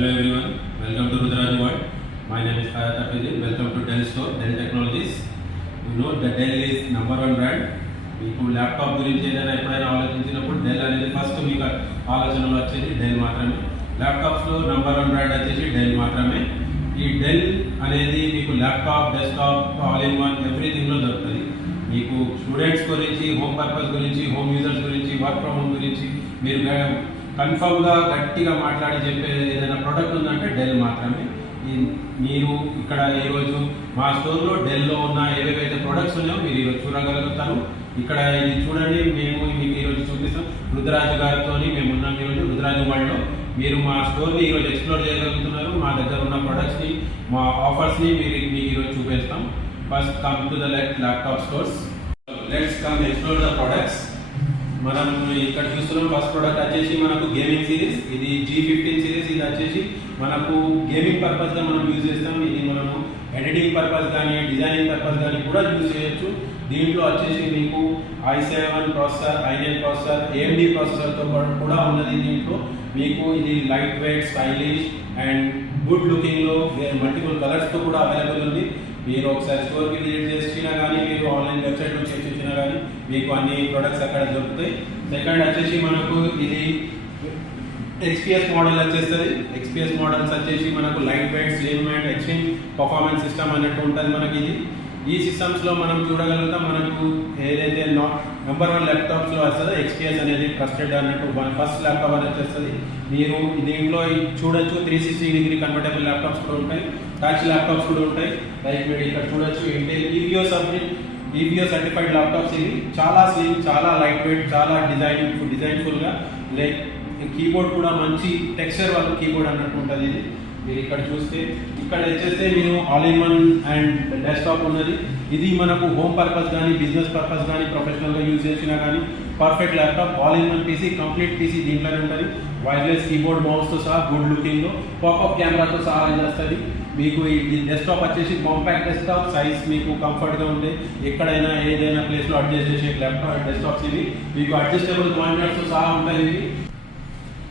Hello everyone, welcome to Rudraju World. My name is Fayat Afidin. Welcome to Dell Store, Dell Technologies. You know that Dell is number one brand. మీకు laptop గురించి ఏదైనా ఎప్పుడైనా ఆలోచించినప్పుడు del అనేది first మీకు ఆలోచనలో వచ్చేది Dell మాత్రమే. ల్యాప్టాప్స్లో నెంబర్ వన్ బ్రాండ్ వచ్చేసి డెల్ మాత్రమే. ఈ డెల్ అనేది మీకు laptop, desktop, all in one ఎవ్రీథింగ్లో దొరుకుతుంది. మీకు స్టూడెంట్స్ గురించి, హోమ్ పర్పస్ గురించి, హోమ్ యూజర్స్ గురించి, వర్క్ ఫ్రమ్ హోమ్ గురించి మీరు కన్ఫర్మ్గా గట్టిగా మాట్లాడి చెప్పేది ఏదైనా ప్రోడక్ట్ ఉందంటే డెల్ మాత్రమే. మీరు ఇక్కడ ఈరోజు మా స్టోర్లో డెల్లో ఉన్న ఏవేవైతే ప్రొడక్ట్స్ ఉన్నాయో మీరు ఈరోజు చూడగలుగుతారు. ఇక్కడ ఇది చూడండి, మేము మీకు ఈరోజు చూపిస్తాం. రుద్రరాజు గారితో మేము ఉన్నాం ఈరోజు రుద్రరాజు వరల్డ్లో. మీరు మా స్టోర్ని ఈరోజు ఎక్స్ప్లోర్ చేయగలుగుతున్నారు. మా దగ్గర ఉన్న ప్రొడక్ట్స్ని, మా ఆఫర్స్ని మీకు ఈరోజు చూపిస్తాం. First come to the laptop stores. Let's come explore the products. మనం ఇక్కడ చూస్తున్నాం ఫస్ట్ ప్రోడక్ట్ వచ్చేసి మనకు గేమింగ్ సిరీస్. ఇది G15 సిరీస్. ఇది వచ్చేసి మనకు గేమింగ్ పర్పస్గా మనం యూజ్ చేస్తాం. ఇది మనము ఎడిటింగ్ పర్పస్ కానీ, డిజైనింగ్ పర్పస్ కానీ కూడా యూజ్ చేయొచ్చు. దీంట్లో వచ్చేసి మీకు i7 processor, i9 processor, AMD ప్రాసెసర్తో కూడా ఉన్నది. దీంట్లో మీకు ఇది light weight, stylish and good లుకింగ్లో మల్టిపుల్ కలర్స్తో కూడా అవైలబుల్ ఉంది. మీరు ఒకసారి స్టోర్కి విజిట్ చేసినా కానీ, మీరు ఆన్లైన్ వెబ్సైట్లో చెక్ చేసినా కానీ మీకు అన్ని ప్రొడక్ట్స్ అక్కడ దొరుకుతాయి. సెకండ్ వచ్చేసి మనకు ఇది XPS మోడల్ వచ్చేస్తుంది. XPS మోడల్స్ వచ్చేసి మనకు light weight, slim and extreme performance system అన్నట్టు ఉంటుంది మనకి ఇది. ఈ సిస్టమ్స్లో మనం చూడగలుగుతాం. మనకు ఏదైతే నెంబర్ వన్ ల్యాప్టాప్స్లో వస్తుందో XPS అనేది ట్రస్టెడ్ అన్నట్టు ఫస్ట్ ల్యాప్టాప్ అని వచ్చేస్తుంది. మీరు దీంట్లో చూడొచ్చు 360 డిగ్రీ కన్వర్టబుల్ ల్యాప్టాప్స్ కూడా ఉంటాయి, టచ్ ల్యాప్టాప్స్ కూడా ఉంటాయి. లైక్ మీరు ఇక్కడ చూడొచ్చు ఇంటెల్ EVO సర్టిఫైడ్ ల్యాప్టాప్స్. ఇవి చాలా స్లిమ్, చాలా లైట్ వెయిట్, చాలా డిజైన్ఫుల్గా. లైక్ కీబోర్డ్ కూడా మంచి టెక్స్చర్ వాళ్ళ కీబోర్డ్ అన్నట్టు ఉంటుంది ఇది. మీరు ఇక్కడ చూస్తే ఇక్కడ వచ్చేస్తే మీరు all in one and desktop ఉన్నది. ఇది మనకు హోమ్ పర్పస్ కానీ, బిజినెస్ పర్పస్ కానీ, ప్రొఫెషనల్గా యూజ్ చేసినా కానీ perfect laptop. All in one PC, complete PC దీంట్లోనే ఉంటుంది. వైర్లెస్ కీబోర్డ్, మౌస్తో సహా, గుడ్ లుకింగ్లో, పాపప్ కెమెరాతో సహా ఇది వస్తుంది. మీకు ఈ డెస్క్టాప్ వచ్చేసి కాంపాక్ట్ డెస్క్టాప్ సైజ్, మీకు కంఫర్ట్గా ఉండే ఎక్కడైనా ఏదైనా ప్లేస్లో అడ్జస్ట్ చేసే ల్యాప్టాప్ డెస్క్టాప్స్ ఇవి. మీకు అడ్జస్టబుల్ మానిటర్స్తో సహా ఉంటాయి ఇవి.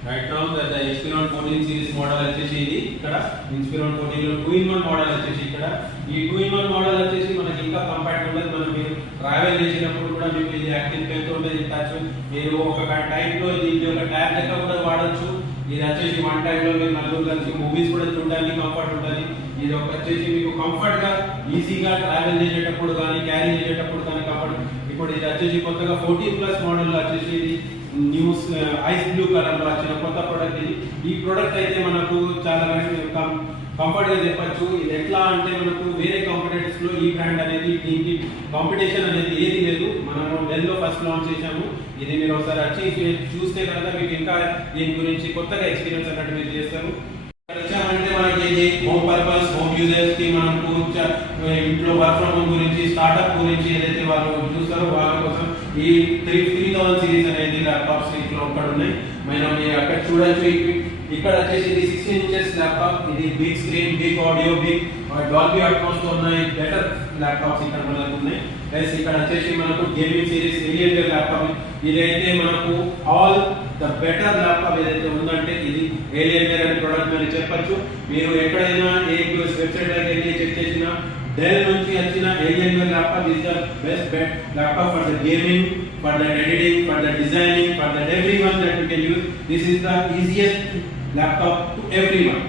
Right now the Inspiron 14 series model వచ్చేసి ఇది. ఇక్కడ Inspiron 14లో 2-in-1 మోడల్ వచ్చేసి ఇక్కడ ఈ 2-in-1 మోడల్ వచ్చేసి మనకి ఇంకా కంపాక్ట్ ఉంటుంది. మనం మీరు ట్రావెల్ చేసినప్పుడు కూడా మీకు ఇది యాక్టివ్ పెన్తో ఉంటుంది. టచ్ మీరు ఒక టైంలో ఇది ఒక ట్యాబ్ లెక్క కూడా వాడచ్చు. ఇది వచ్చేసి వన్ టైంలో మీరు నలుగురు కలిసి మూవీస్ కూడా చూడడానికి కంఫర్ట్ ఉంటుంది. ఇది ఒక వచ్చేసి మీకు కంఫర్ట్గా ఈజీగా ట్రావెల్ చేసేటప్పుడు కానీ, క్యారీ చేసేటప్పుడు కానీ కంఫర్ట్. ఇప్పుడు ఇది వచ్చేసి కొత్తగా 14+ మోడల్లో వచ్చేసి ఇది న్యూస్ ఐస్ బ్లూ కలర్లో వచ్చిన కొత్త ప్రోడక్ట్ ఇది. ఈ ప్రోడక్ట్ అయితే మనకు చాలా కంఫర్ట్గా చెప్పచ్చు. ఇది ఎట్లా అంటే మనకు వేరే కాంపిటేటర్స్లో ఈ బ్రాండ్ అనేది, దీనికి కాంపిటీషన్ అనేది ఏది లేదు. మనము డెల్లో ఫస్ట్ లాంచ్ చేశాము. ఇది మీరు ఒకసారి వచ్చి చూస్తే కనుక మీకు ఇంకా దీని గురించి కొత్తగా ఎక్స్పీరియన్స్ అన్నట్టు మీరు చేస్తారు. అంటే మనకి ఇది హోమ్ పర్పస్, హోమ్ యూజర్స్ కి మనకు ఇంట్లో వర్క్ ఫ్రమ్ హోమ్ గురించి, స్టార్ట్అప్ గురించి ఏదైతే వాళ్ళు చూస్తారో వాళ్ళ కోసం ఈ 3000 సిరీస్ అనేది ల్యాప్టాప్స్ ఇంట్లో ఒక్కడ ఉన్నాయి. మనం అక్కడ చూడొచ్చు. ఇక్కడ వచ్చేసి ఇది 16 ఇంచెస్ ల్యాప్టాప్. ఇది big screen, big audio, big Dolby Atmos తో ఉన్నాయి బెటర్ ల్యాప్టాప్స్ ఇక్కడ మనకు ఉన్నాయి. ప్లస్ ఇక్కడ వచ్చేసి మనకు గేమింగ్ సిరీస్ Alienware ల్యాప్టాప్. ఇదైతే మనకు ఆల్ ద బెటర్ ల్యాప్టాప్ ఏదైతే ఉందంటే ఇది Alienware అనే ప్రోడక్ట్ అని చెప్పొచ్చు. మీరు ఎక్కడైనా ఏ వెబ్సైట్ దగ్గర వెళ్ళి చెక్ చేసినా డెల్ నుంచి వచ్చిన Alienware laptop is the best laptop for the gaming, for the editing, for the designing, for the everyone that you can use. This is the easiest laptop to everyone.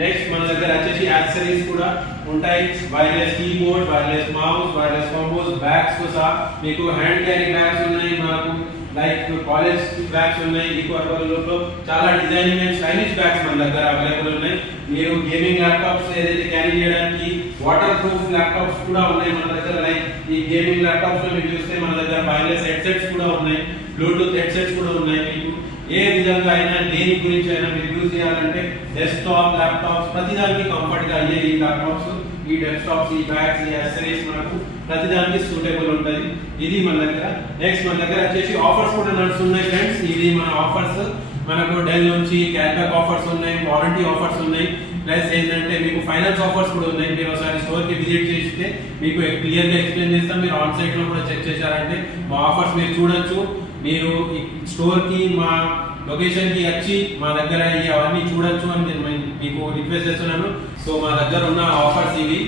Next మన దగ్గర వచ్చేసి accessories కూడా ఉంటాయి. Wireless keyboard, wireless mouse, wireless combos, bags తో సహా మీకు hand carry bags ఉన్నాయి. మనకు లైక్ కాలేజ్ బ్యాగ్స్ ఉన్నాయి. ఈకోలో చాలా డిజైనింగ్ అండ్ స్టైలిష్ బ్యాగ్స్ మన దగ్గర అవైలబుల్ ఉన్నాయి. మీరు గేమింగ్ ల్యాప్టాప్స్ ఏదైతే క్యారీ చేయడానికి వాటర్ ప్రూఫ్ ల్యాప్టాప్స్ కూడా ఉన్నాయి మన దగ్గర. లైక్ ఈ గేమింగ్ ల్యాప్టాప్స్ లో మీరు చూస్తే మన దగ్గర వైర్లెస్ హెడ్సెట్స్ కూడా ఉన్నాయి, బ్లూటూత్ హెడ్సెట్స్ కూడా ఉన్నాయి. మీకు ఏ విధంగా అయినా, దేని గురించి అయినా మీరు యూజ్ చేయాలంటే డెస్క్టాప్, ల్యాప్టాప్స్ ప్రతిదానికి కంఫర్ట్ గా అయ్యే ఈ ల్యాప్టాప్స్, ఈ డెస్క్టాప్స్, ఈ బ్యాగ్స్, ఈ యాక్సెసరీస్ మనకు ప్రతిదానికి సూటబుల్ ఉంటుంది. ఇది మన దగ్గర. నెక్స్ట్ మన దగ్గర వచ్చేసి ఆఫర్స్ కూడా నడుస్తున్నాయి ఫ్రెండ్స్. ఇది మన ఆఫర్స్. మనకు డెల్ నుంచి క్యాష్ బ్యాక్ ఆఫర్స్ ఉన్నాయి, వారంటీ ఆఫర్స్ ఉన్నాయి. ప్లస్ ఏంటంటే మీకు ఫైనాన్స్ ఆఫర్స్ కూడా ఉన్నాయి. మీరు ఒకసారి స్టోర్కి విజిట్ చేస్తే మీకు క్లియర్గా ఎక్స్ప్లెయిన్ చేస్తాం. మీరు ఆన్ సైట్లో కూడా చెక్ చేశారంటే మా ఆఫర్స్ మీరు చూడొచ్చు. మీరు స్టోర్కి మా లొకేషన్ కి వచ్చి మా దగ్గర అవన్నీ చూడొచ్చు అని నేను మీకు రిక్వెస్ట్ చేస్తున్నాను. సో మా దగ్గర ఉన్న ఆఫర్స్ ఇవి.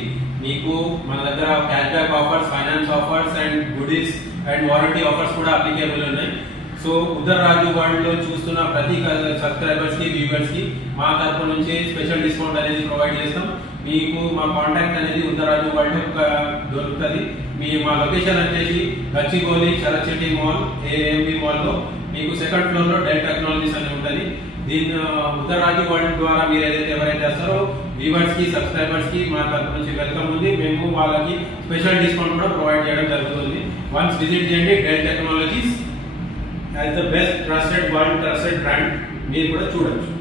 మీకు మన దగ్గర cash back offers, finance offers and goodies and warranty offers కూడా అప్లికేబుల్ ఉన్నాయి. సో ఉదర్ రాజు వరల్డ్ లో చూస్తున్న ప్రతి సబ్స్క్రైబర్స్ కి, వ్యూవర్స్ కి మా తరపు నుంచి స్పెషల్ డిస్కౌంట్ అనేది ప్రొవైడ్ చేస్తాం. మీకు మా కాంటాక్ట్ అనేది ఉదర్ రాజు వరల్డ్ దొరుకుతుంది. మా లొకేషన్ వచ్చేసి Gachibowli Sarath City mall, AMB mall లో మీకు సెకండ్ ఫ్లోర్ లో డెల్ టెక్నాలజీస్ అని ఉంటుంది. దీని ఉదర్ రాజు వరల్డ్ ద్వారా మీరు ఎవరైతే వస్తారో వ్యూవర్స్ కి, సబ్స్క్రైబర్స్ కి మా తరపు నుంచి వెల్కమ్ ఉంది. మేము వాళ్ళకి స్పెషల్ డిస్కౌంట్ కూడా ప్రొవైడ్ చేయడం జరుగుతుంది. వన్స్ విజిట్ చేయండి Dell technologies as the best trusted world trusted brand. మీరు కూడా చూడొచ్చు.